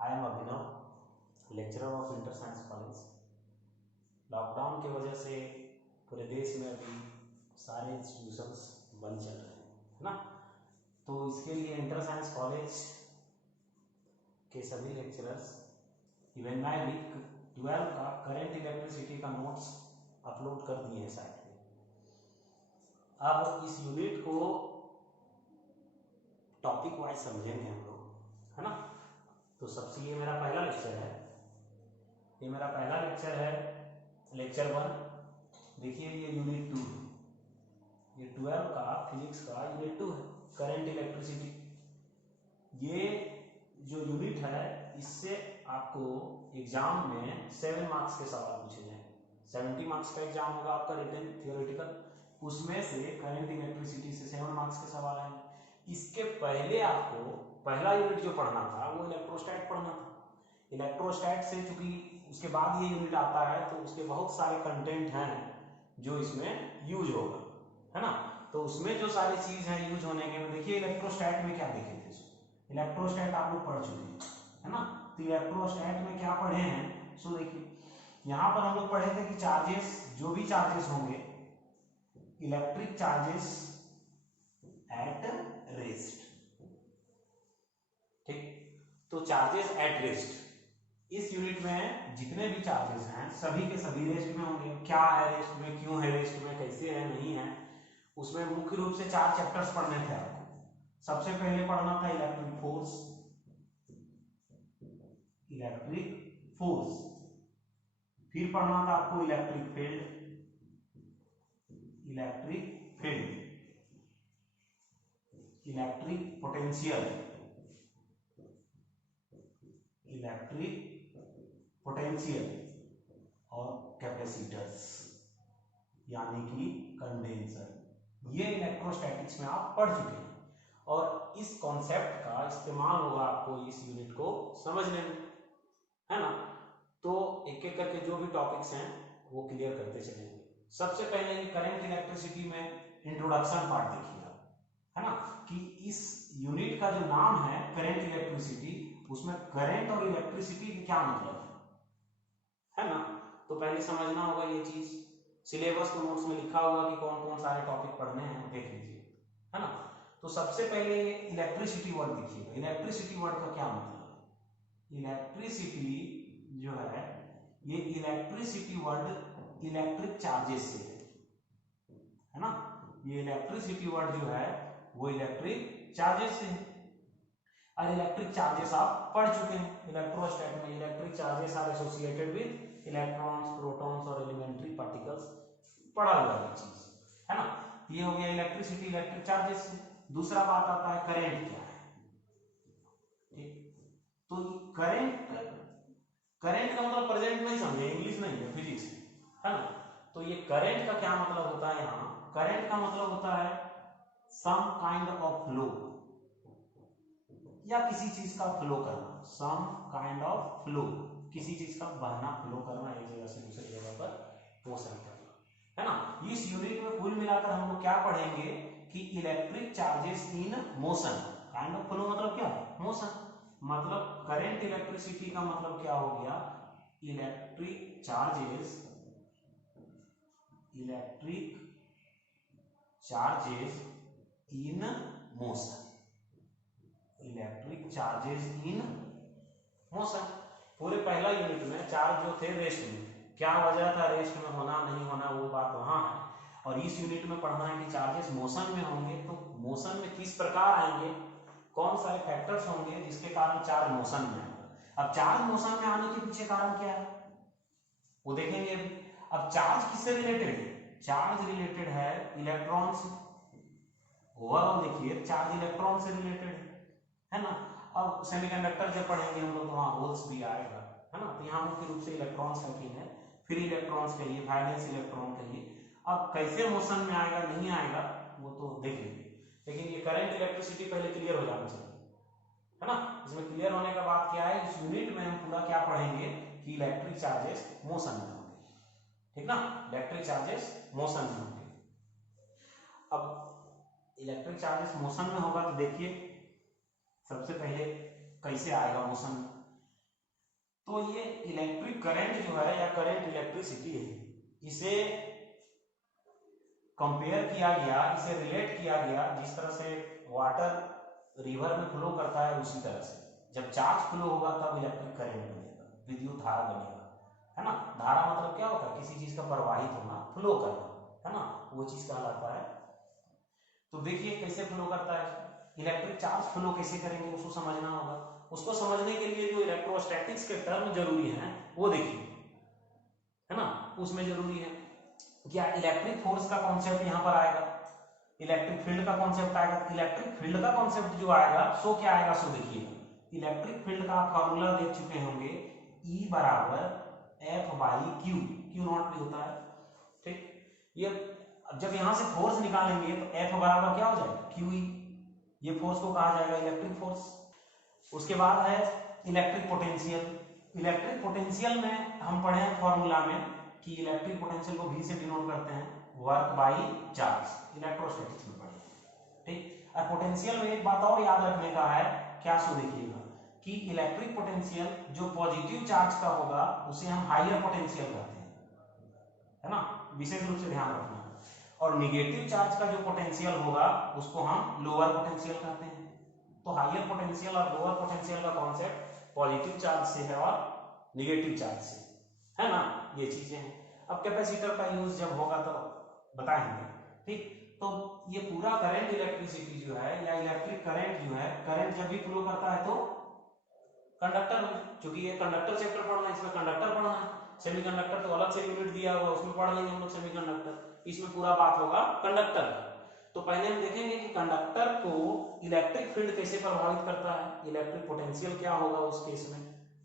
I am Abhinav, lecturer of inter science college. Lockdown की वजह से पूरे देश में अभी सारे इंस्टीट्यूशंस बंद चल रहे हैं, है ना। तो इसके लिए इंटर साइंस कॉलेज के सभी लेक्चरर्स, इवन मैं भी 12 का करेंट इलेक्ट्रिसिटी का नोट्स अपलोड कर दिए हैं साइट पे। अब इस यूनिट को टॉपिक वाइज समझेंगे हम लोग, है ना। तो सबसे ये मेरा पहला लेक्चर है, ये मेरा पहला लेक्चर है, लेक्चर 1। देखिए ये यूनिट 2 है, ये 12 का फिजिक्स का यूनिट 2 है, करंट इलेक्ट्रिसिटी। ये जो यूनिट है इससे आपको एग्जाम में 7 मार्क्स के सवाल पूछे जाएंगे। 70 मार्क्स का एग्जाम होगा आपका रिटन थियोरेटिकल, उसमें से करंट इलेक्ट्रिसिटी से 7 मार्क्स के सवाल आएंगे। इसके पहले आपको पहला यूनिट जो पढ़ना था वो इलेक्ट्रोस्टैट पढ़ना था। इलेक्ट्रोस्टैट से चूंकि उसके बाद ये यूनिट आता है तो उसके बहुत सारे कंटेंट हैं जो इसमें यूज होगा, है ना। तो उसमें जो सारी चीज है यूज होने के, देखिए इलेक्ट्रोस्टैट में क्या देखे थे, इलेक्ट्रोस्टैट आप लोग पढ़ चुके हैं, है ना। तो इलेक्ट्रोस्टैट में क्या पढ़े हैं, सो देखिए यहां पर हम लोग पढ़े थे कि चार्जेस, जो भी चार्जेस होंगे, इलेक्ट्रिक चार्जेस एट रेस्ट, ठीक। तो चार्जेस एट रेस्ट, इस यूनिट में जितने भी चार्जेस हैं सभी के सभी रेस्ट में होंगे। क्या है रेस्ट में, क्यों है रेस्ट में, कैसे है, नहीं है, उसमें मुख्य रूप से 4 चैप्टर्स पढ़ने थे आपको। सबसे पहले पढ़ना था इलेक्ट्रिक फोर्स, इलेक्ट्रिक फोर्स, फिर पढ़ना था आपको electric field, electric field, electric potential, electric potential और कैपेसिटर्स यानी कि कंडेंसर। ये इलेक्ट्रोस्टैटिक्स में आप पढ़ चुके हैं और इस कॉन्सेप्ट का इस्तेमाल होगा आपको इस यूनिट को समझने में, है ना। तो एक एक करके जो भी टॉपिक्स हैं वो क्लियर करते चलेंगे। सबसे पहले करंट इलेक्ट्रिसिटी में इंट्रोडक्शन पार्ट देखिए आप, है ना, कि इस यूनिट का जो नाम है करंट इलेक्ट्रिसिटी, उसमें करंट और इलेक्ट्रिसिटी के क्या मतलब है ना। तो पहले समझना होगा ये चीज। सिलेबस के नोट्स में लिखा होगा कि कौन कौन सारे टॉपिक पढ़ने हैं, देख लीजिए, है ना। तो सबसे पहले ये इलेक्ट्रिसिटी वर्ड देखिएगा। इलेक्ट्रिसिटी वर्ड का क्या मतलब है, इलेक्ट्रिसिटी जो है ये इलेक्ट्रिसिटी वर्ड इलेक्ट्रिक चार्जेस से है ना। ये इलेक्ट्रिसिटी वर्ड जो है वो इलेक्ट्रिक चार्जेस से है। और इलेक्ट्रिक चार्जेस आप पढ़ चुके हैं इलेक्ट्रोस्टैट में। Electric charges are associated with electrons, protons और एलिमेंट्री पार्टिकल्स, पढ़ा हुआ है चीज, है ना। ये हो गया इलेक्ट्रिसिटी, इलेक्ट्रिक चार्जेस से। दूसरा बात आता है करंट क्या है, ठीक। तो करंट, करंट का मतलब प्रेजेंट नहीं समझे, इंग्लिश नहीं है, फिजिक्स है ना। तो ये करंट का क्या मतलब होता है, यहाँ करंट का मतलब होता है सम काइंड ऑफ फ्लो, या किसी चीज का फ्लो करना, सम काइंड ऑफ फ्लो, किसी चीज का बहना, फ्लो करना, एक जगह से दूसरी जगह पर मोशन करना, है ना। इस यूनिट में कुल मिलाकर हम लोग क्या पढ़ेंगे कि electric charges in motion, kind of flow मतलब क्या, मोशन। मतलब करंट इलेक्ट्रिसिटी का मतलब क्या हो गया, electric charges, electric charges in motion, electric charges in motion. पूरे पहला यूनिट में चार्ज जो थे रेस्ट में, क्या वजह था रेस्ट में होना नहीं होना वो बात वहां है। और इस यूनिट में पढ़ना है कि चार्जेस मोशन में होंगे, तो मोशन में किस प्रकार आएंगे, कौन सारे फैक्टर्स होंगे जिसके कारण चार्ज मोशन में आएगा। अब चार्ज मोशन में आने के पीछे कारण क्या है वो देखेंगे अभी। अब चार्ज किससे रिलेटेड है, चार्ज रिलेटेड है इलेक्ट्रॉन से। ओवरऑल देखिए चार्ज इलेक्ट्रॉन से रिलेटेड है ना। अब सेमीकंडक्टर जब पढ़ेंगे हम लोग तो वहां होल्स भी आएगा, है ना। तो यहाँ मुख्य रूप से इलेक्ट्रॉन्स का है, फिर इलेक्ट्रॉन्स कहिए, वैलेंस इलेक्ट्रॉन कहिए। अब कैसे मोशन में आएगा नहीं आएगा वो तो देख लेंगे, लेकिन ये करंट इलेक्ट्रिसिटी पहले क्लियर हो जाना चाहिए, है ना। इसमें क्लियर होने का बात क्या है, इस यूनिट में हम पूरा क्या पढ़ेंगे कि इलेक्ट्रिक चार्जेस मोशन में होंगे, ठीक ना, इलेक्ट्रिक चार्जेस मोशन में होंगे। अब इलेक्ट्रिक चार्जेस मोशन में होगा तो देखिए सबसे पहले कैसे आएगा मोशन। तो ये इलेक्ट्रिक करंट जो है या करंट इलेक्ट्रिसिटी है, इसे कंपेयर किया गया, इसे रिलेट किया गया जिस तरह से वाटर रिवर में फ्लो करता है उसी तरह से। जब चार्ज फ्लो होगा तब इलेक्ट्रिक करंट बनेगा, विद्युत धारा बनेगा, है ना। धारा मतलब क्या होता है, किसी चीज का प्रवाहित होना, फ्लो करना, है ना, वो चीज कहलाता है। तो देखिए कैसे फ्लो करता है इलेक्ट्रिक चार्ज, फ्लो कैसे करेंगे उसको समझना होगा। उसको समझने के लिए जो इलेक्ट्रोस्टैटिक्स के टर्म जरूरी हैं वो देखिए, है ना, उसमें जरूरी है क्या, इलेक्ट्रिक फोर्स का कॉन्सेप्ट यहाँ पर आएगा, इलेक्ट्रिक फील्ड का कॉन्सेप्ट आएगा। इलेक्ट्रिक फील्ड का कॉन्सेप्ट जो आएगा सो क्या आएगा, सो देखिएगा, इलेक्ट्रिक फील्ड का आप फॉर्मूला देख चुके होंगे, E बराबर F by Q, Q not भी होता है, ठीक। ये जब यहां से फोर्स निकालेंगे तो F बराबर क्या हो जाएगा, QE, ये फोर्स को कहा जाएगा इलेक्ट्रिक फोर्स। उसके बाद है इलेक्ट्रिक पोटेंशियल। इलेक्ट्रिक पोटेंशियल में हम पढ़े हैं फॉर्मूला में कि इलेक्ट्रिक पोटेंशियल को V से डिनोट करते हैं, वर्क बाई चार्ज, इलेक्ट्रोस्टैटिक्स में पढ़े, ठीक। और पोटेंशियल में एक बात और याद रखने का है, क्या, सो देखिएगा कि इलेक्ट्रिक पोटेंशियल जो पॉजिटिव चार्ज का होगा उसे हम हायर पोटेंशियल कहते हैं, है ना, विशेष रूप से ध्यान रखना। और निगेटिव चार्ज का जो पोटेंशियल होगा उसको हम लोअर पोटेंशियल कहते हैं। तो हायर पोटेंशियल और लोअर पोटेंशियल का कॉन्सेप्ट पॉजिटिव चार्ज से है और निगेटिव चार्ज से, है ना, ये चीजें हैं। अब कैपेसिटर का यूज जब होगा तो बताएंगे, ठीक। तो ये पूरा करंट इलेक्ट्रिसिटी जो है या इलेक्ट्रिक करंट जो है, करंट जब भी फ्लो करता है तो कंडक्टर में, क्योंकि ये कंडक्टर चैप्टर पढ़ना है, इसमें कंडक्टर पढ़ना है। सेमीकंडक्टर तो अलग से यूनिट दिया हुआ, उसमें पढ़ लेंगे हम लोग सेमीकंडक्टर, इसमें पूरा बात होगा कंडक्टर का। तो पहले हम देखेंगे कि कंडक्टर को इलेक्ट्रिक फील्ड कैसे प्रभावित करता है, इलेक्ट्रिक पोटेंशियल क्या होगा उस केस में,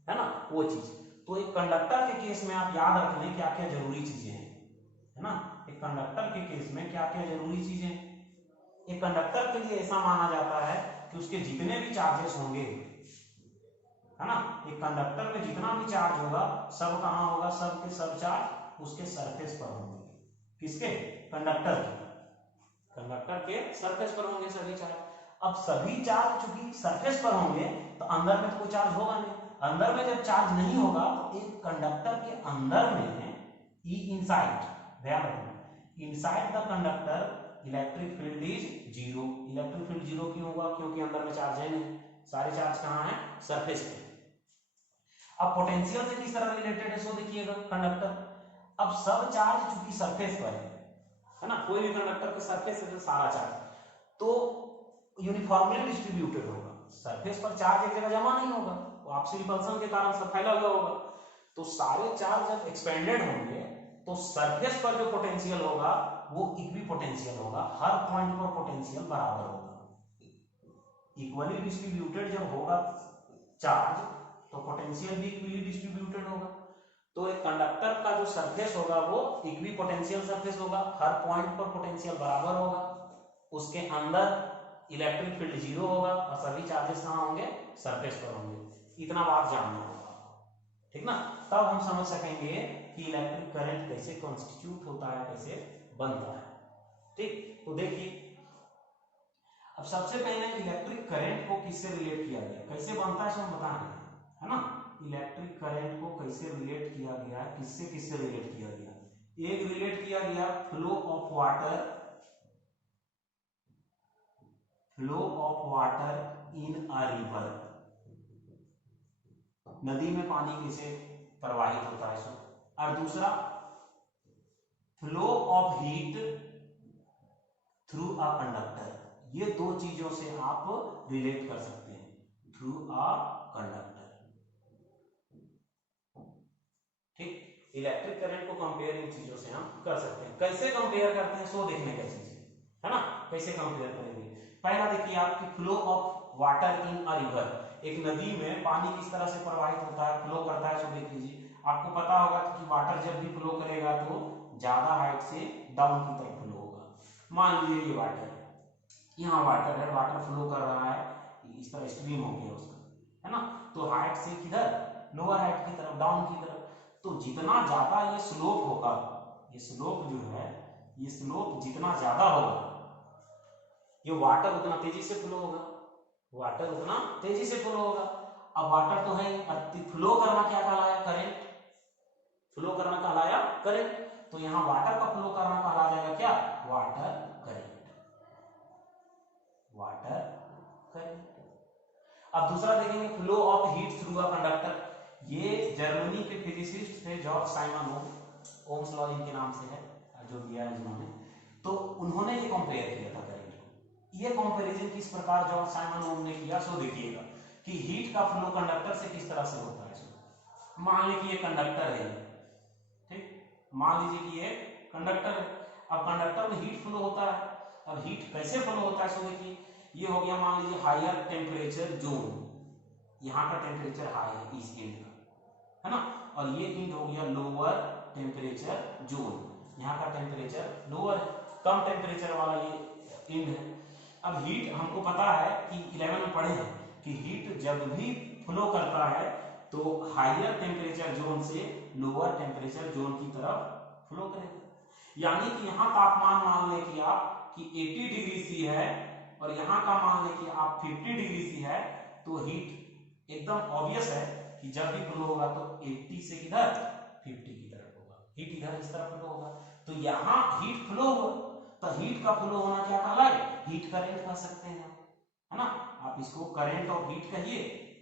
है ना, वो चीज। तो एक कंडक्टर के केस में आप याद रख लें क्या क्या जरूरी चीजें हैं, है ना। एक कंडक्टर के केस में क्या क्या जरूरी चीजें, एक कंडक्टर के लिए ऐसा माना जाता है कि उसके जितने भी चार्जेस होंगे, है ना, एक कंडक्टर में जितना भी चार्ज होगा सब कहां होगा, सब के सब चार्ज उसके सरफेस पर होंगे, किसके, कंडक्टर के, कंडक्टर के सरफेस पर होंगे सभी चार्ज। अब सभी चार्ज चूंकि सरफेस पर होंगे तो अंदर में तो कोई चार्ज होगा नहीं, अंदर में जब चार्ज नहीं होगा तो एक कंडक्टर के अंदर में ई इनसाइड, ध्यान रखना, inside the conductor electric field is zero. Electric field zero क्यों होगा, क्योंकि अंदर में चार्ज है नहीं, सारे चार्ज कहां है, सरफेस पे। अब पोटेंशियल से किस तरह रिलेटेड है सो देखिएगा, कंडक्टर, अब सब चार्ज चूंकि सरफेस पर है ना, कोई भी कंडक्टर के सरफेस से सारा चार्ज तो यूनिफॉर्मली डिस्ट्रीब्यूटेड होगा, सरफेस पर चार्ज एक जगह जमा नहीं होगा, वो आपसी रिपल्सन के कारण सब फैला हुआ होगा। तो सारे चार्ज जब एक्सपेंडेड होंगे तो सरफेस पर जो पोटेंशियल होगा वो इक्वी पोटेंशियल होगा, हर पॉइंट पर पोटेंशियल बराबर होगा, इक्वली डिस्ट्रीब्यूटेड जब होगा चार्ज तो पोटेंशियल भी इक्वली डिस्ट्रीब्यूटेड होगा। तो एक कंडक्टर का जो सरफेस होगा वो इक्वी पोटेंशियल सरफेस होगा, हर पॉइंट पर पोटेंशियल बराबर होगा, उसके अंदर इलेक्ट्रिक फील्ड जीरो होगा और सभी चार्जेस कहां होंगे, सरफेस पर होंगे। इतना बात जानना होगा, ठीक ना, तब हम समझ सकेंगे कि इलेक्ट्रिक करंट कैसे कॉन्स्टिट्यूट होता है, कैसे बनता है, ठीक। तो देखिए अब सबसे पहले इलेक्ट्रिक करंट को किससे रिलेट किया गया, कैसे बनता है, हम बता रहे हैं, है ना। इलेक्ट्रिक करंट को कैसे रिलेट किया गया, किससे किससे रिलेट किया गया, एक रिलेट किया गया flow of water, flow of water in a river, नदी में पानी कैसे प्रवाहित होता है सो, और दूसरा flow of heat through a conductor, ये दो चीजों से आप रिलेट कर सकते हैं, थ्रू अ कंडक्टर, ठीक। इलेक्ट्रिक करंट को कंपेयर इन चीजों से हम कर सकते हैं, कैसे कंपेयर करते हैं सो देखने का चीज है ना, कैसे कंपेयर करेंगे। पहला देखिए आपकी flow of water in a river, एक नदी में पानी किस तरह से प्रवाहित होता है, फ्लो करता है, सो देख लीजिए। आपको पता होगा कि वाटर जब भी फ्लो करेगा तो ज्यादा हाइट से डाउन की तरफ फ्लो होगा। मान लीजिए ये वाटर है, यहाँ वाटर है, वाटर फ्लो कर रहा है, इस तरह स्ट्रीम हो गया उसका, है ना, तो हाइट से किधर, लोअर हाइट की तरफ, डाउन की तरफ। तो जितना ज्यादा ये स्लोप होगा, ये स्लोप जो है, ये स्लोप जितना ज्यादा होगा ये वाटर उतना तेजी से फ्लो होगा, वाटर उतना तेजी से फ्लो होगा। अब वाटर तो है, फ्लो करना क्या कहलाया? करंट। फ्लो करना कहलाया करंट, तो यहाँ वाटर का फ्लो करना कहला जाएगा क्या? Water current. Water current. अब दूसरा देखेंगे, flow of heat through a conductor. ये जर्मनी के फिजिसिस्ट थे जॉर्ज साइमन ओम्स लॉ इनके नाम से है जो दिया है जिन्होंने, तो उन्होंने ये कंपेयर किया था करंट को। ये कंपैरिजन किस प्रकार जॉर्ज साइमन ओम ने किया सो देखिएगा कि हीट का फ्लो कंडक्टर से किस तरह से होता है। मान लीजिए ये कंडक्टर है, ठीक, मान लीजिए कि ये कंडक्टर है। अब कंडक्टर में हीट फ्लो होता है। अब हीट कैसे फ्लो होता है सो देखिए, ये हो गया मान लीजिए हायर टेम्परेचर जोन, यहाँ का टेम्परेचर हाई है इस एंड का, है ना, और ये एंड हो गया लोअर टेम्परेचर जोन, यहाँ का टेम्परेचर लोअर है, कम टेम्परेचर वाला ये एंड है। अब हीट हमको पता है कि 11 में पढ़े हैं कि हीट जब भी फ्लो करता है तो हायर टेम्परेचर जोन से लोअर टेम्परेचर जोन की तरफ फ्लो करेगा। यानी कि यहाँ तापमान मान लें कि आप कि 80 डिग्री सी है और यहाँ का मान लें कि आप 50 डिग्री सी है, तो हीट एकदम ऑब्वियस है कि जब भी फ्लो होगा तो 80 से इधर 50 की तरफ होगा, हीट इधर इस तरफ फ्लो होगा। तो यहाँ हीट फ्लो हुआ, तो हीट का फ्लो होना क्या कहलाए? हीट करंट कह सकते हैं, है ना। आप इसको करंट और हीट कहिए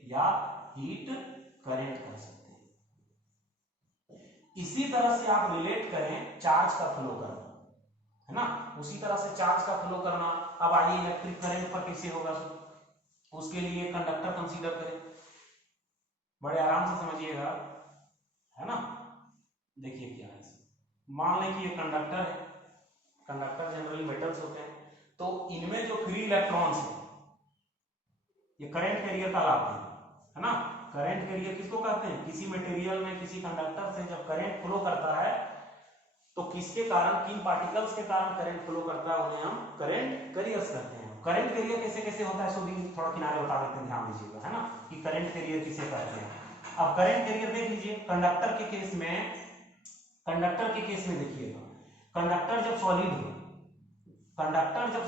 या हीट करंट कह सकते हैं। इसी तरह से आप रिलेट करें चार्ज का फ्लो करना, है ना, उसी तरह से चार्ज का फ्लो करना। अब आइए इलेक्ट्रिक करंट पर कैसे होगा, उसके लिए कंडक्टर कंसीडर करें, बड़े आराम से समझिएगा, है ना। देखिए क्या है, मान लें कि ये कंडक्टर है, कंडक्टर जनरली मेटल्स होते हैं, तो इनमें जो फ्री इलेक्ट्रॉन्स है ये करंट कैरियर कहलाते हैं, है ना। करंट कैरियर किसको कहते हैं? किसी मटेरियल में किसी कंडक्टर से जब करंट फ्लो करता है तो किसके कारण, किन पार्टिकल्स के कारण करंट फ्लो करता है, उन्हें हम करंट कैरियर्स कहते हैं। करंट कैरियर कैसे कैसे होता है सो भी थोड़ा किनारे बता देते हैं, ध्यान दीजिएगा, है ना, कि करंट कैरियर किसे कहते हैं। अब करंट कैरियर देख लीजिए, कंडक्टर के केस में देखिएगा, कंडक्टर जब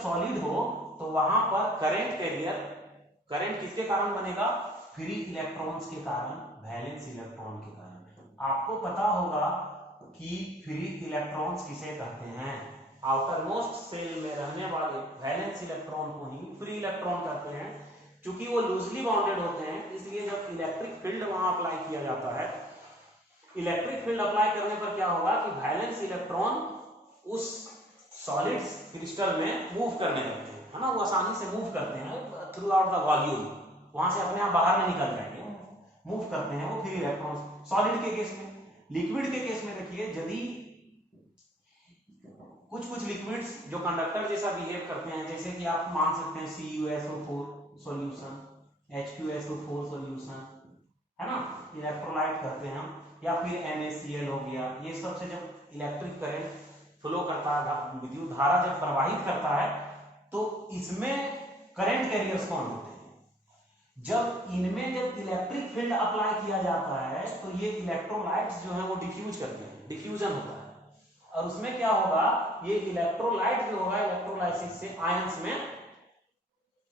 सॉलिड हो तो वहां पर करंट कैरियर, करंट किसके कारण बनेगा? फ्री इलेक्ट्रॉन्स के कारण, वैलेंस इलेक्ट्रॉन के कारण। आपको पता होगा कि फ्री इलेक्ट्रॉन्स किसे कहते हैं? आउटर मोस्ट सेल में रहने वाले वैलेंस इलेक्ट्रॉन को ही फ्री इलेक्ट्रॉन कहते हैं। क्योंकि वो लूजली बाउंडेड होते हैं, इसलिए जब इलेक्ट्रिक फील्ड वहां अप्लाई किया जाता है, इलेक्ट्रिक फील्ड अप्लाई करने पर क्या होगा कि वैलेंस इलेक्ट्रॉन उस सॉलिड क्रिस्टल में मूव करने लगते हैं, है ना, वो आसानी से मूव करते हैं थ्रू आउट द वॉल्यूम, वहां से अपने आप बाहर में निकल जाएंगे, मूव करते हैं वो फ्री इलेक्ट्रॉन्स। सॉलिड के केस में, लिक्विड के केस में देखिए, यदि कुछ लिक्विड्स जो कंडक्टर जैसा बिहेव करते हैं, जैसे कि आप मान सकते हैं CuSO4 सॉल्यूशन, H2SO4 सॉल्यूशन, है ना, इलेक्ट्रोलाइट कहते हैं हम, या फिर NaCl हो गया, ये सब से जब इलेक्ट्रिक करंट फ्लो करता है, विद्युत धारा जब प्रवाहित करता है, तो इसमें करंट कैरियर्स कौन होते हैं? जब इलेक्ट्रिक फील्ड अप्लाई किया जाता है तो ये इलेक्ट्रोलाइट्स जो है वो डिफ्यूज करते हैं, डिफ्यूजन होता है, और उसमें क्या होगा, ये इलेक्ट्रोलाइट जो होगा इलेक्ट्रोलाइसिस से आयंस में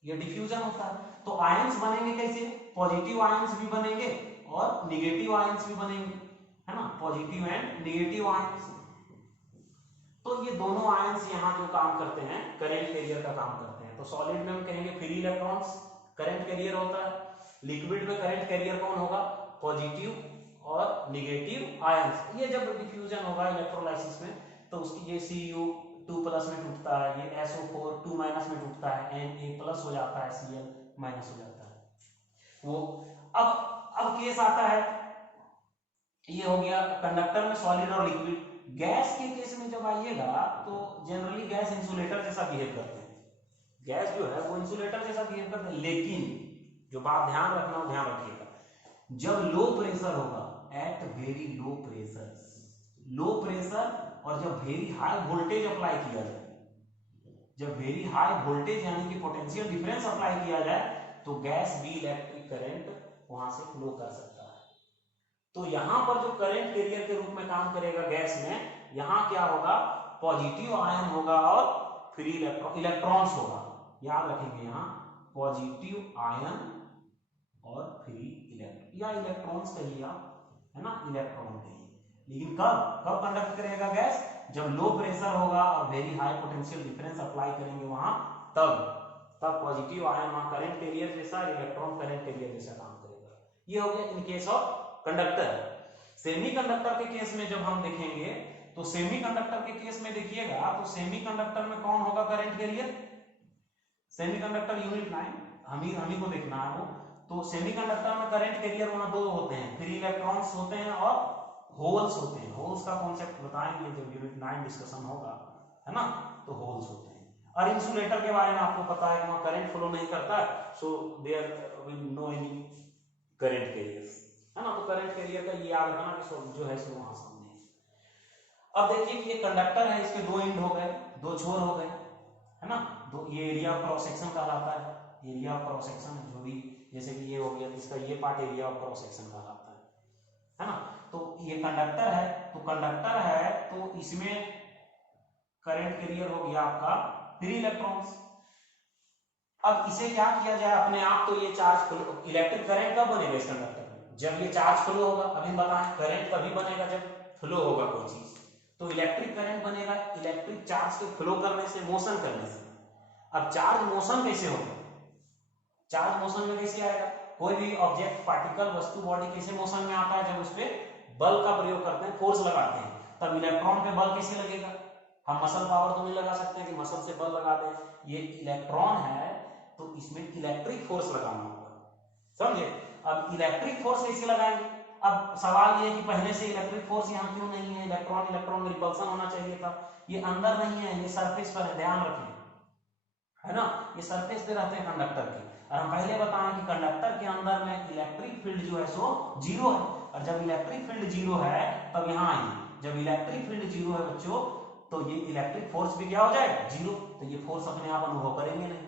ये डिफ्यूजन होता है। तो आयंस बनेंगे कैसे? पॉजिटिव आयंस भी बनेंगे और निगेटिव आयंस भी बनेंगे, है ना, पॉजिटिव एंड निगेटिव आयंस। तो ये दोनों आयंस यहाँ जो काम करते हैं करंट कैरियर का काम करते हैं। तो सॉलिड में हम कहेंगे फ्री इलेक्ट्रॉन्स करंट कैरियर होता है, लिक्विड में करंट कैरियर कौन होगा? पॉजिटिव और निगेटिव आयंस। ये जब डिफ्यूजन होगा इलेक्ट्रोलाइसिस में तो उसकी ये Cu2+ में टूटता है, ये SO4 2- में टूटता है, Na+ हो जाता है, Cl- हो जाता है वो। अब केस आता है, ये हो गया कंडक्टर में सॉलिड और लिक्विड। गैस के केस में जब आइएगा तो जनरली गैस इंसुलेटर जैसा बिहेव करते हैं, गैस जो है वो इंसुलेटर जैसा बिहेव करते हैं। लेकिन जो बात ध्यान रखना हो, ध्यान रखिएगा, जब लो प्रेशर होगा, एट वेरी लो प्रेशर और जब वेरी हाई वोल्टेज अप्लाई किया जाए, जब वेरी हाई वोल्टेज यानी कि पोटेंशियल डिफरेंस अप्लाई किया जाए, तो गैस भी इलेक्ट्रिक करंट वहां से फ्लो कर सकता है। तो यहां पर जो करंट कैरियर के रूप में काम करेगा गैस में, यहां क्या होगा? पॉजिटिव आयन होगा और फ्री इलेक्ट्रॉन्स होगा, याद रखेंगे, यहां पॉजिटिव आयन और फ्री या इलेक्ट्रॉन्स कहिए आप, है ना, इलेक्ट्रॉन कहिए। लेकिन कब कब कंडक्ट करेगा गैस? जब लो प्रेशर होगा और very high potential difference apply करेंगे वहां, तब पॉजिटिव आयन वहां करंट कैरियर जैसा, इलेक्ट्रॉन करंट कैरियर जैसा काम करेगा। ये हो गया in case of conductor. Semiconductor के केस में जब हम देखेंगे तो सेमीकंडक्टर के केस में देखिएगा तो सेमीकंडक्टर में कौन होगा करंट कैरियर? सेमीकंडक्टर यूनिट 9 हम ही को देखना है वो। तो सेमीकंडक्टर में करंट कैरियर वहां दो होते हैं, फ्री इलेक्ट्रॉन्स होते हैं और होल्स होते हैं। होल्स का कॉन्सेप्ट बताएंगे जब यूनिट 9 डिस्कशन होगा, है ना। तो होल्स होते हैं। और इंसुलेटर के बारे में आपको पता है वहां करंट फ्लो नहीं करता, so there will no any current carriers, है ना। तो करंट कैरियर का ये याद रखना कि जो है सो वहां सामने है। अब देखिए कि ये कंडक्टर है, इसके दो एंड हो गए, दो छोर हो गए, है ना। तो ये एरिया ऑफ क्रॉस सेक्शन कहलाता है, एरिया ऑफ क्रॉस सेक्शन जो भी, जैसे कि ये हो गया, इसका ये part area of cross section कहलाता है ना। तो ये कंडक्टर है, तो कंडक्टर है तो इसमें करंट कैरियर हो गया आपका फ्री इलेक्ट्रॉन्स। अब इसे क्या किया जाए अपने आप, तो ये चार्ज फ्लो, इलेक्ट्रिक करंट कब बनेगा इस कंडक्टर में? जब ये चार्ज फ्लो होगा। अभी बताएं करंट तभी बनेगा जब फ्लो होगा कोई चीज, तो इलेक्ट्रिक करंट बनेगा इलेक्ट्रिक चार्ज के फ्लो करने से, मोशन करने से। अब चार्ज मोशन कैसे होगा? चार्ज मोशन में कैसे आएगा? कोई भी ऑब्जेक्ट, पार्टिकल, वस्तु, बॉडी कैसे मोशन में आता है? जब उस पर बल का प्रयोग करते हैं, फोर्स लगाते हैं, तब इलेक्ट्रॉन पे बल कैसे लगेगा? हम मसल पावर तो नहीं लगा सकते कि मसल से बल लगा दें। ये इलेक्ट्रॉन है तो इसमें इलेक्ट्रिक फोर्स लगाना होगा, समझे। अब इलेक्ट्रिक फोर्स कैसे लगाएंगे? अब सवाल ये है कि पहले से इलेक्ट्रिक फोर्स यहाँ क्यों नहीं है? इलेक्ट्रॉन इलेक्ट्रॉन रिपल्सन होना चाहिए था। ये अंदर नहीं है, ये सरफेस पर है, ध्यान रखें, है ना। ये सरफेस पे रहते हैं कंडक्टर के। और हम पहले बताएं कि कंडक्टर के अंदर में इलेक्ट्रिक फील्ड जो है सो जीरो है, और जब इलेक्ट्रिक फील्ड जीरो है तब यहाँ आइए, जब इलेक्ट्रिक फील्ड जीरो है बच्चों, तो ये इलेक्ट्रिक फोर्स भी क्या हो जाएगा? जीरो। तो ये फोर्स अपने आप अनुभव करेंगे नहीं,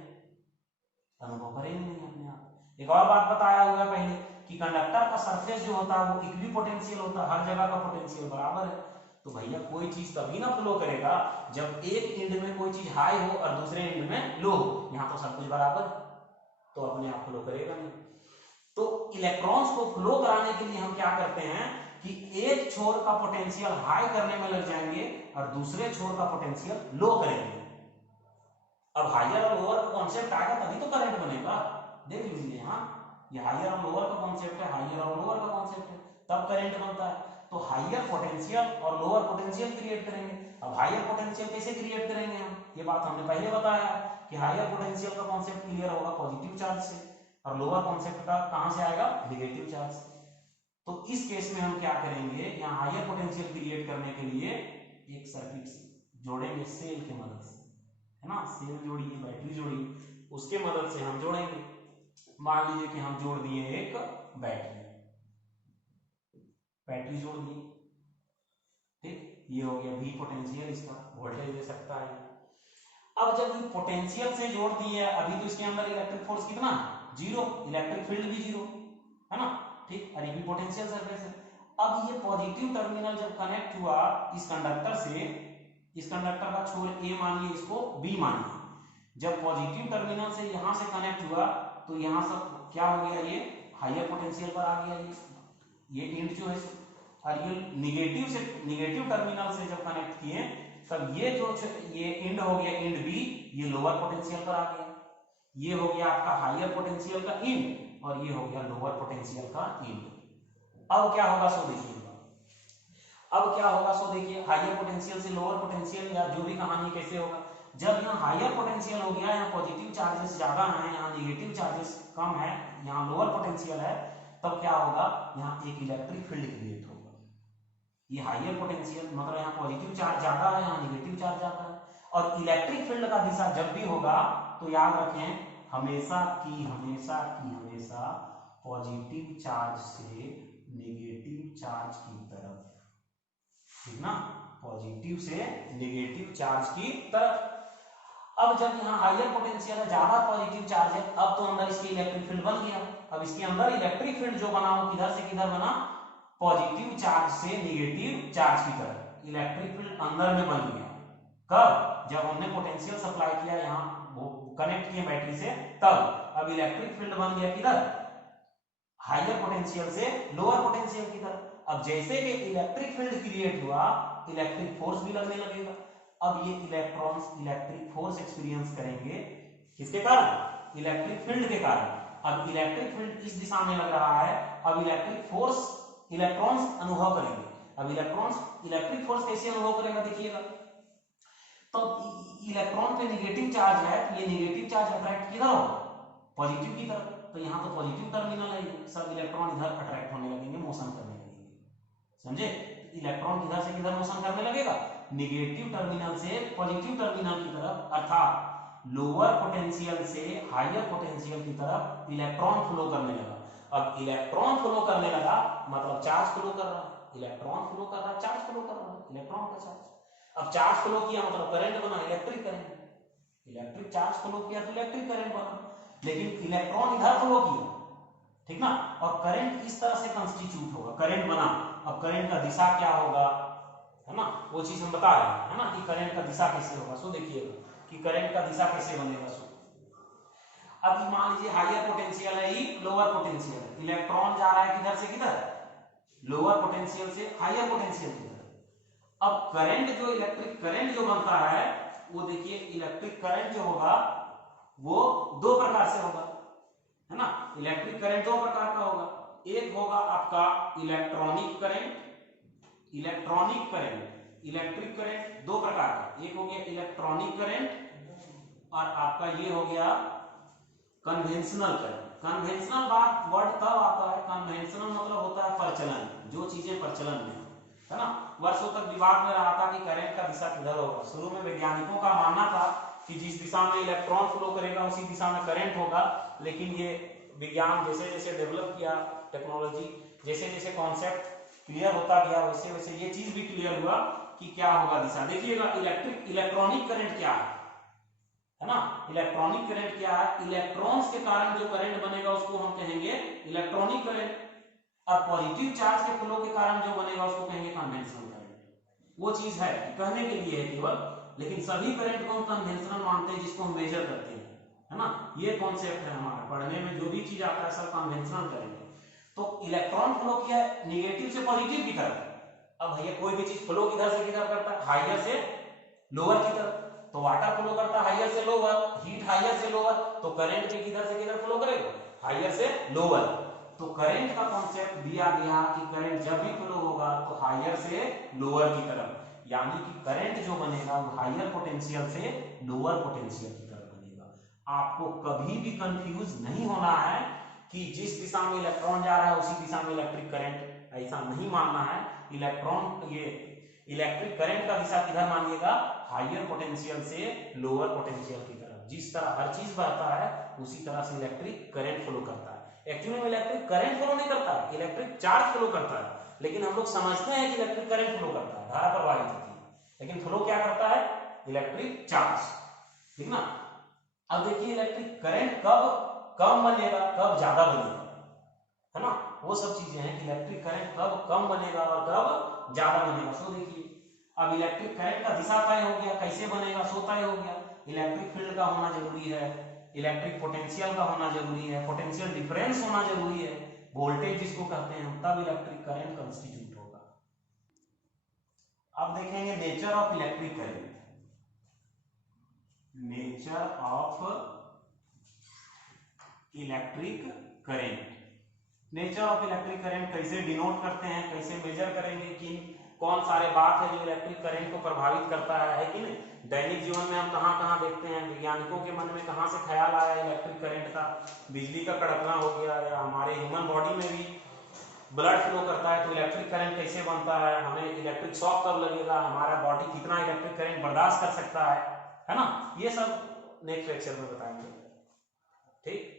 अनुभव करेंगे नहीं अपने आप। एक और बात बताया हुआ है पहले कि कंडक्टर का सरफेस जो होता है वो इक्विपोटेंशियल होता है, हर जगह का पोटेंशियल बराबर है। तो भैया कोई चीज तभी ना फ्लो करेगा जब एक एंड में कोई चीज हाई हो और दूसरे एंड में लो हो। यहाँ तो सब कुछ बराबर, तो अपने आप फ्लो करेगा नहीं। तो इलेक्ट्रॉन्स को फ्लो कराने के लिए हम क्या करते हैं कि एक छोर का पोटेंशियल हाई करने में लग जाएंगे और दूसरे छोर का पोटेंशियल लो करेंगे। अब हायर और लोअर का कॉन्सेप्ट आएगा तभी तो करंट बनेगा। देख लीजिए यहाँ, ये हायर और लोअर का कॉन्सेप्ट है, हायर और लोअर का कॉन्सेप्ट है, तब करंट बनता है। तो हायर पोटेंशियल और लोअर पोटेंशियल क्रिएट करेंगे। अब हायर पोटेंशियल कैसे क्रिएट करेंगे हम? ये बात हमने पहले बताया कि हायर पोटेंशियल का कॉन्सेप्ट क्लियर होगा पॉजिटिव चार्ज से, और लोअर कॉन्सेप्ट का कहां से आएगा? नेगेटिव चार्ज से। तो इस केस में हम क्या करेंगे, यहाँ हायर पोटेंशियल क्रिएट करने के लिए एक सर्किट जोड़ेंगे सेल की मदद से, है ना। सेल जोड़िए, बैटरी जोड़िए, उसके मदद से हम जोड़ेंगे। मान लीजिए कि हम जोड़ दिए एक बैटरी, बैटरी जोड़ दी, ठीक, ये हो गया V पोटेंशियल, इसका वोल्टेज दे सकता है। अब जब पोटेंशियल से जोड़ दिए, अभी तो इसके अंदर इलेक्ट्रिक फोर्स कितना? जीरो, इलेक्ट्रिक फील्ड भी जीरो, है ना, ठीक, और ये भी पोटेंशियल सरफेस है। अब ये पॉजिटिव टर्मिनल जब कनेक्ट हुआ इस कंडक्टर से, इस कंडक्टर का छोर A मानिए, इसको B मानिए, जब पॉजिटिव टर्मिनल से यहां से कनेक्ट हुआ तो यहां से क्या हो गया? ये हायर पोटेंशियल पर आ गया, ये एंड जो है, और ये निगेटिव से, निगेटिव टर्मिनल से जब कनेक्ट किए तब ये जो ये एंड हो गया एंड B, ये लोअर पोटेंशियल पर आ गया। ये हो गया आपका हायर पोटेंशियल का एंड और ये हो गया लोअर पोटेंशियल का एंड। अब क्या होगा सो देखिएगा, अब क्या होगा सो देखिए, हायर पोटेंशियल से लोअर पोटेंशियल या जो भी कहानी कैसे होगा, जब यहाँ हायर पोटेंशियल हो गया, यहाँ पॉजिटिव चार्जेस ज्यादा हैं, यहाँ नेगेटिव चार्जेस कम है, यहाँ लोअर पोटेंशियल है, तब क्या होगा? यहाँ एक इलेक्ट्रिक फील्ड क्रिएट होगा। ये हायर पोटेंशियल मतलब यहाँ पॉजिटिव चार्ज ज्यादा है, यहाँ नेगेटिव चार्ज ज्यादा है, और इलेक्ट्रिक फील्ड का दिशा जब भी होगा तो याद रखें हमेशा पॉजिटिव चार्ज से नेगेटिव चार्ज की तरफ, ठीक ना, पॉजिटिव से नेगेटिव चार्ज की तरफ। अब जब यहाँ हायर पोटेंशियल है, ज्यादा पॉजिटिव चार्ज है, अब तो अंदर इसकी इलेक्ट्रिक फील्ड बन गया। अब इसके अंदर इलेक्ट्रिक फील्ड जो बना वो किधर से किधर बना? पॉजिटिव चार्ज से नेगेटिव चार्ज की तरफ इलेक्ट्रिक फील्ड अंदर में बन गया। कब? जब हमने पोटेंशियल सप्लाई किया, यहाँ वो कनेक्ट किए बैटरी से, तब अब इलेक्ट्रिक फील्ड बन गया किधर? हायर पोटेंशियल से लोअर पोटेंशियल की तरफ। अब जैसे कि इलेक्ट्रिक फील्ड क्रिएट हुआ, इलेक्ट्रिक फोर्स भी लगने लगेगा। अब ये इलेक्ट्रॉन्स इलेक्ट्रिक फोर्स एक्सपीरियंस करेंगे किसके कारण? इलेक्ट्रिक फील्ड के कारण। अब इलेक्ट्रिक फील्ड इस दिशा में लग रहा है, अब इलेक्ट्रिक फोर्स इलेक्ट्रॉन्स अनुभव करेंगे। अब इलेक्ट्रॉन्स इलेक्ट्रिक फोर्स कैसे अनुभव करेगा देखिएगा। तो इलेक्ट्रॉन पे नेगेटिव चार्ज है, तो ये नेगेटिव चार्ज अट्रैक्ट किधर होगा? पॉजिटिव की तरफ। तो यहाँ तो पॉजिटिव टर्मिनल है, सब इलेक्ट्रॉन इधर अट्रैक्ट होने लगेंगे, मोशन करने लगेंगे। समझे? इलेक्ट्रॉन किधर से किधर मोशन करने लगेगा? नेगेटिव टर्मिनल से पॉजिटिव टर्मिनल की तरफ, अर्थात लोअर पोटेंशियल से हायर पोटेंशियल की तरफ इलेक्ट्रॉन फ्लो करने लगा। अब इलेक्ट्रॉन फ्लो करने लगा मतलब चार्ज फ्लो कर रहा है, इलेक्ट्रॉन फ्लो कर रहा है, चार्ज फ्लो कर रहा है, इलेक्ट्रॉन का चार्ज। अब चार्ज फ्लो किया मतलब करंट बना, electric current. Electric charge flow किया तो इलेक्ट्रिक करंट बना, लेकिन इलेक्ट्रॉन इधर फ्लो किया, ठीक ना, और करंट इस तरह से कंस्टिट्यूट होगा, करंट बना। अब करंट का दिशा क्या होगा, है ना, वो चीज हम बता रहे हैं, है ना, कि करंट का दिशा कैसे होगा। सो देखिएगा कि करंट का दिशा कैसे बनेगा। सो अब मान लीजिए हायर पोटेंशियल है, ये लोअर पोटेंशियल है, इलेक्ट्रॉन जा रहा है किधर से किधर? लोअर पोटेंशियल से हायर पोटेंशियल की तरफ। अब करंट जो इलेक्ट्रिक करंट जो बनता है वो देखिए, इलेक्ट्रिक करंट जो होगा वो दो प्रकार से होगा, है ना। इलेक्ट्रिक करंट दो प्रकार का होगा, एक होगा आपका electronic current, electronic current, electric current दो प्रकार का, एक हो गया इलेक्ट्रॉनिक करंट और आपका ये हो गया कन्वेंशनल करंट। कन्वेंशनल बात वर्ड तब आता है, कन्वेंशनल मतलब होता है प्रचलन, जो चीजें प्रचलन में है ना। वर्षों तक विवाद में रहा था कि करंट का दिशा किधर होगा। शुरू में वैज्ञानिकों का मानना था कि जिस दिशा में इलेक्ट्रॉन फ्लो करेगा उसी दिशा में करंट होगा, लेकिन ये विज्ञान जैसे जैसे डेवलप किया, टेक्नोलॉजी जैसे जैसे कॉन्सेप्ट क्लियर होता गया, वैसे वैसे ये चीज भी क्लियर हुआ कि क्या होगा दिशा। देखिएगा इलेक्ट्रॉनिक करंट क्या है ना, इलेक्ट्रॉनिक करंट क्या है? इलेक्ट्रॉन्स के कारण जो करंट बनेगा उसको हम कहेंगे इलेक्ट्रॉनिक करंट, और पॉजिटिव चार्ज के फ्लो के कारण जो बनेगा उसको कहेंगे कन्वेंशनल करंट। वो चीज है कहने के लिए है केवल, लेकिन सभी करंट को हम कन्वेंशनल मानते हैं जिसको हम मेजर करते हैं, है ना। ये कॉन्सेप्ट है हमारा, पढ़ने में जो भी चीज आता है सब कन्वेंशनल करेंगे। तो इलेक्ट्रॉन फ्लो किया नेगेटिव से पॉजिटिव की तरफ। अब भैया कोई भी चीज फ्लो किधर से किधर करता है? हाइयर से लोअर की तरफ। तो वाटर फ्लो करता है हाइयर से लोअर, हीट हाइयर से लोअर, तो करंट भी किधर से किधर फ्लो करेगा? हाइयर से लोअर। तो करंट का कॉन्सेप्ट दिया गया कि करंट जब भी फ्लो होगा तो हाइयर से लोअर की तरफ, यानी कि करंट जो बनेगा वो हाइयर पोटेंशियल से लोअर पोटेंशियल की तरफ बनेगा। आपको कभी भी कंफ्यूज नहीं होना है कि जिस दिशा में इलेक्ट्रॉन जा रहा है उसी दिशा में इलेक्ट्रिक करंट, ऐसा नहीं मानना है। इलेक्ट्रॉन ये इलेक्ट्रिक करंट का दिशा किधर मानिएगा? हाइयर पोटेंशियल से लोअर पोटेंशियल की तरफ। जिस तरह हर चीज बढ़ता है उसी तरह से इलेक्ट्रिक करंट फ्लो करता है। एक्चुअली में इलेक्ट्रिक करंट फ्लो नहीं करता है, इलेक्ट्रिक चार्ज फ्लो करता है, लेकिन हम लोग समझते हैं कि इलेक्ट्रिक करंट फ्लो करता है, धारा प्रवाहित होती है, लेकिन फ्लो क्या करता है? इलेक्ट्रिक चार्ज, ठीक ना। अब देखिए इलेक्ट्रिक करंट कब कम बनेगा, कब ज्यादा बनेगा, है ना, वो सब चीजें हैं कि इलेक्ट्रिक करंट कब कम बनेगा और कब ज्यादा बनेगा। सो देखिए अब इलेक्ट्रिक करंट का दिशा तय हो गया, कैसे बनेगा सो तय हो गया। इलेक्ट्रिक फील्ड का होना जरूरी है, इलेक्ट्रिक पोटेंशियल का होना जरूरी है, पोटेंशियल डिफरेंस होना जरूरी है, वोल्टेज जिसको कहते हैं, तब इलेक्ट्रिक करंट कंस्टिट्यूट होगा। अब देखेंगे nature of electric current. Nature of electric current, nature of electric current कैसे डिनोट करते हैं, कैसे मेजर करेंगे कि कौन सारे बात है जो इलेक्ट्रिक करंट को प्रभावित करता है कि नहीं। दैनिक जीवन में हम कहाँ देखते हैं, वैज्ञानिकों के मन में कहाँ से ख्याल आया इलेक्ट्रिक करंट का? बिजली का कड़कना हो गया, या हमारे ह्यूमन बॉडी में भी ब्लड फ्लो करता है तो इलेक्ट्रिक करंट कैसे बनता है, हमें इलेक्ट्रिक शॉक कब लगेगा, हमारा बॉडी कितना इलेक्ट्रिक करंट बर्दाश्त कर सकता है ना। ये सब नेक्स्ट लेक्चर में बताएंगे, ठीक।